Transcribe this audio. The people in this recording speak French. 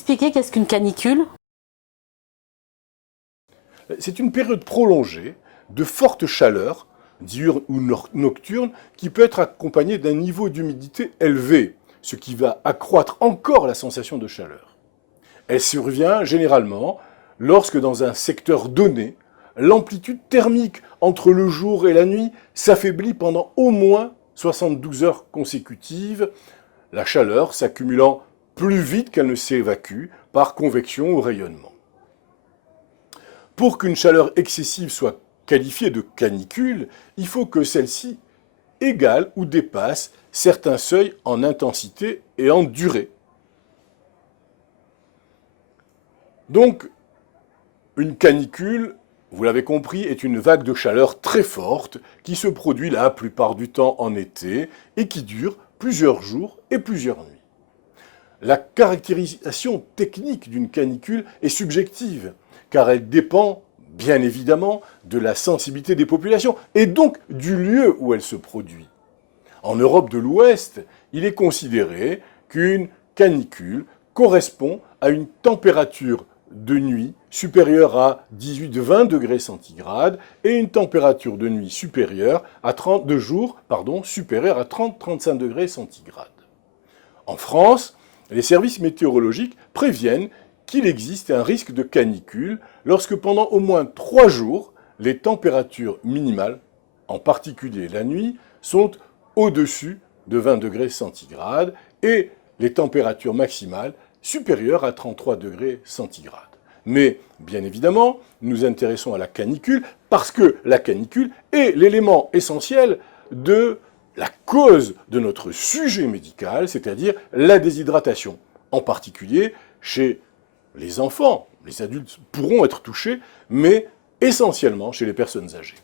expliquer qu'est-ce qu'une canicule? C'est une période prolongée de forte chaleur, diurne ou nocturne, qui peut être accompagnée d'un niveau d'humidité élevé, ce qui va accroître encore la sensation de chaleur. Elle survient généralement lorsque dans un secteur donné, l'amplitude thermique entre le jour et la nuit s'affaiblit pendant au moins 72 heures consécutives, la chaleur s'accumulant plus vite qu'elle ne s'évacue par convection ou rayonnement. Pour qu'une chaleur excessive soit qualifiée de canicule, il faut que celle-ci égale ou dépasse certains seuils en intensité et en durée. Donc, une canicule, vous l'avez compris, est une vague de chaleur très forte qui se produit la plupart du temps en été et qui dure plusieurs jours et plusieurs nuits. La caractérisation technique d'une canicule est subjective, car elle dépend bien évidemment de la sensibilité des populations et donc du lieu où elle se produit. En Europe de l'Ouest, il est considéré qu'une canicule correspond à une température de nuit supérieure à 18-20 degrés centigrades et une température de nuit supérieure à de jour supérieure à 30-35 degrés centigrades. En France, les services météorologiques préviennent qu'il existe un risque de canicule lorsque pendant au moins 3 jours, les températures minimales, en particulier la nuit, sont au-dessus de 20 degrés centigrades et les températures maximales supérieures à 33 degrés centigrades. Mais bien évidemment, nous nous intéressons à la canicule parce que la canicule est l'élément essentiel de la cause de notre sujet médical, c'est-à-dire la déshydratation, en particulier chez les enfants. Les adultes pourront être touchés, mais essentiellement chez les personnes âgées.